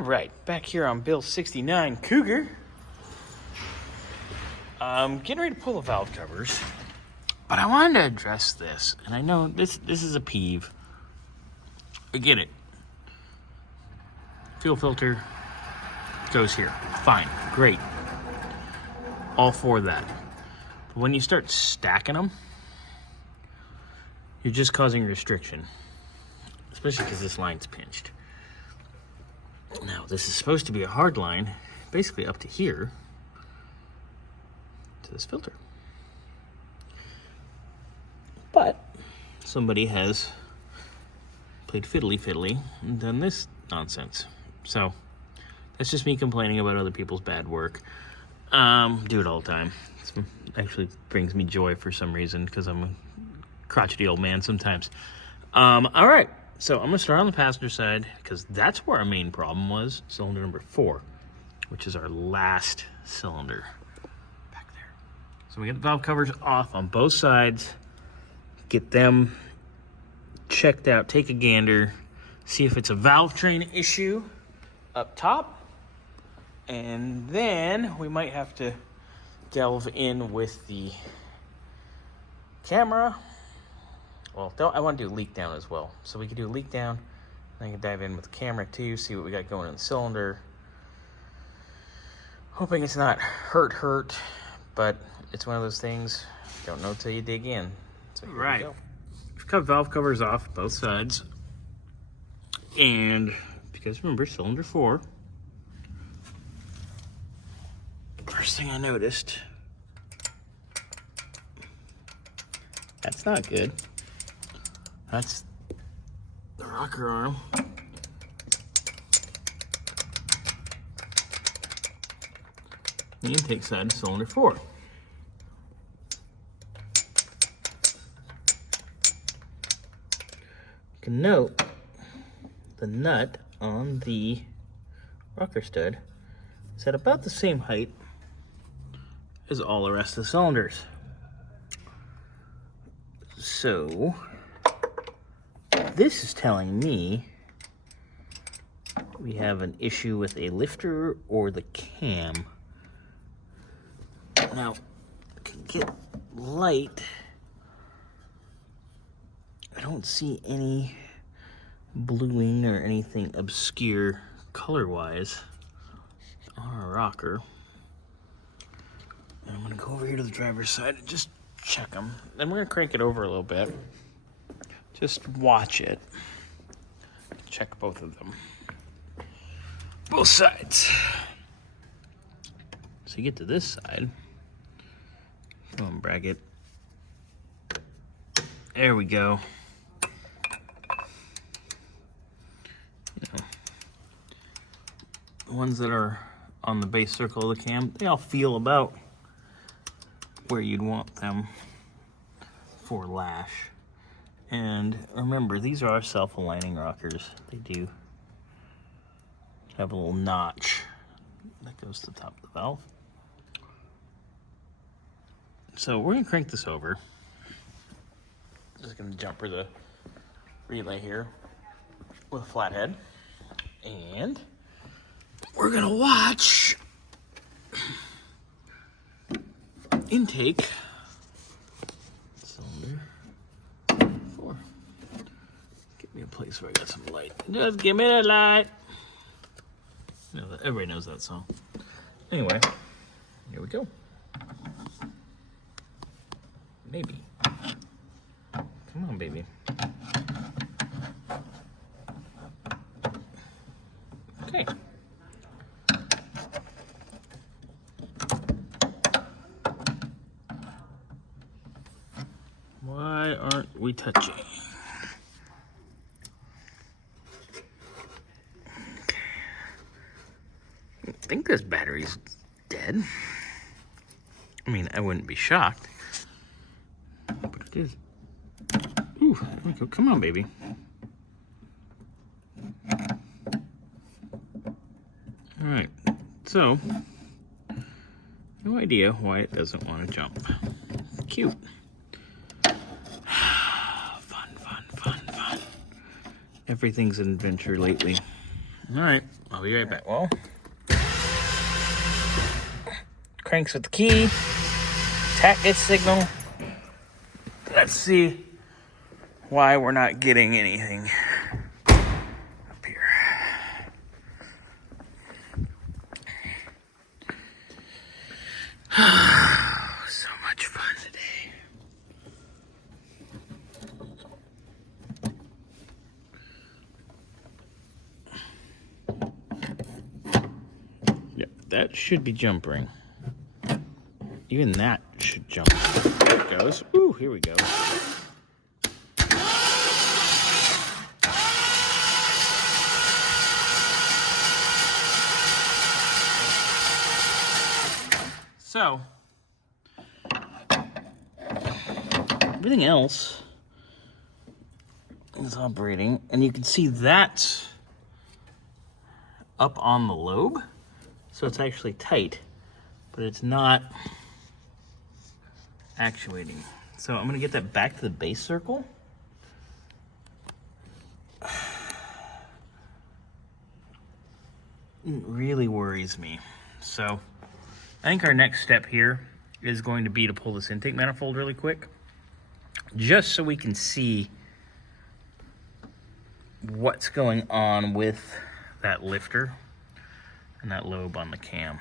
All right, back here on Bill's 69 Cougar. Getting ready to pull the valve covers, but I wanted to address this, and I know this is a peeve. I get it. Fuel filter goes here. Fine, great. All for that. But when you start stacking them, you're just causing restriction, especially because this line's pinched. Now, this is supposed to be a hard line, basically up to here, to this filter. But somebody has played fiddly and done this nonsense. So that's just me complaining about other people's bad work. Do it all the time. It actually brings me joy for some reason, because I'm a crotchety old man sometimes. All right. So I'm going to start on the passenger side, because that's where our main problem was, cylinder number 4, which is our last cylinder back there. So we get the valve covers off on both sides, get them checked out, take a gander, see if it's a valve train issue up top, and then we might have to delve in with the camera. Well, I want to do leak down as well. So we can do a leak down. Then I can dive in with the camera too, see what we got going in the cylinder. Hoping it's not hurt, but it's one of those things, don't know till you dig in. So here we go. We've cut valve covers off both sides. And if you guys remember, cylinder 4. First thing I noticed, that's not good. That's the rocker arm. The intake side of cylinder 4. You can note the nut on the rocker stud is at about the same height as all the rest of the cylinders. So this is telling me we have an issue with a lifter or the cam. Now, I can get light. I don't see any bluing or anything obscure color-wise on our rocker. And I'm gonna go over here to the driver's side and just check them. Then we're gonna crank it over a little bit. Just watch it. Check both of them. Both sides. So you get to this side. Come on, bracket. There we go. You know, the ones that are on the base circle of the cam, they all feel about where you'd want them for lash. And remember, these are our self-aligning rockers. They do have a little notch that goes to the top of the valve. So we're gonna crank this over. Just gonna jumper the relay here with a flathead. And we're gonna watch intake cylinder 4. Give me a place where I got some light. Just give me the light. You know, everybody knows that song. Anyway, here we go. Maybe. Come on, baby. Okay. Why aren't we touching? I think this battery's dead. I mean, I wouldn't be shocked. But it is. Ooh, there we go. Come on, baby. Alright, so, no idea why it doesn't want to jump. Cute. Fun. Everything's an adventure lately. Alright, I'll be right back. Well, cranks with the key. Tach gets signal. Let's see why we're not getting anything up here. So much fun today. Yep, that should be jumping. Even that should jump. There it goes. Ooh, here we go. So, everything else is operating, and you can see that's up on the lobe, so it's actually tight, but it's not actuating. So I'm gonna get that back to the base circle. It really worries me. So I think our next step here is going to be to pull this intake manifold really quick, just so we can see what's going on with that lifter and that lobe on the cam.